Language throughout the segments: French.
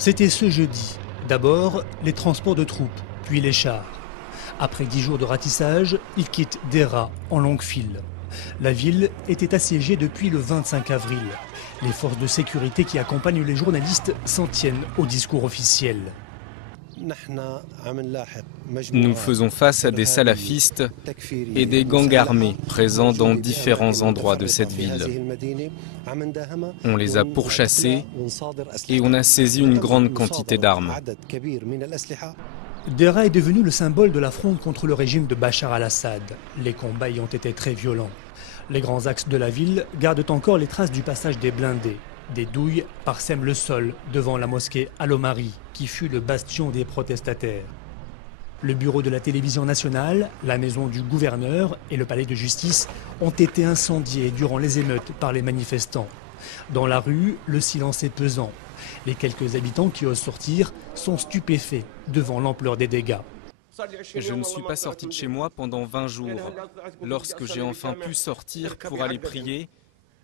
C'était ce jeudi. D'abord, les transports de troupes, puis les chars. Après 10 jours de ratissage, ils quittent Deraa en longue file. La ville était assiégée depuis le 25 avril. Les forces de sécurité qui accompagnent les journalistes s'en tiennent au discours officiel. Nous faisons face à des salafistes et des gangs armés présents dans différents endroits de cette ville. On les a pourchassés et on a saisi une grande quantité d'armes. Deraa est devenu le symbole de la fronde contre le régime de Bachar al-Assad. Les combats y ont été très violents. Les grands axes de la ville gardent encore les traces du passage des blindés. Des douilles parsèment le sol devant la mosquée Al-Omari, qui fut le bastion des protestataires. Le bureau de la télévision nationale, la maison du gouverneur et le palais de justice ont été incendiés durant les émeutes par les manifestants. Dans la rue, le silence est pesant. Les quelques habitants qui osent sortir sont stupéfaits devant l'ampleur des dégâts. Je ne suis pas sorti de chez moi pendant 20 jours. Lorsque j'ai enfin pu sortir pour aller prier,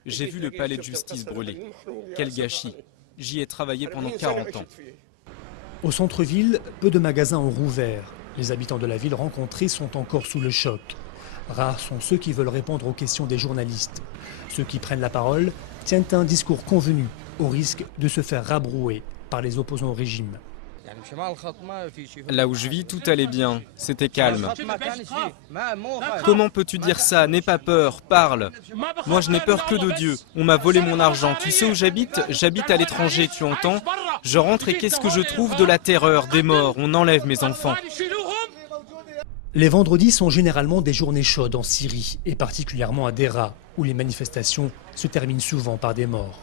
j'ai vu le palais de justice brûler. Quel gâchis! J'y ai travaillé pendant 40 ans. Au centre-ville, peu de magasins ont rouvert. Les habitants de la ville rencontrés sont encore sous le choc. Rares sont ceux qui veulent répondre aux questions des journalistes. Ceux qui prennent la parole tiennent un discours convenu, au risque de se faire rabrouer par les opposants au régime. Là où je vis, tout allait bien, c'était calme. Comment peux-tu dire ça? N'aie pas peur, parle. Moi je n'ai peur que de Dieu. On m'a volé mon argent. Tu sais où j'habite? J'habite à l'étranger, tu entends? Je rentre et qu'est-ce que je trouve? De la terreur, des morts, on enlève mes enfants. Les vendredis sont généralement des journées chaudes en Syrie, et particulièrement à Deraa, où les manifestations se terminent souvent par des morts.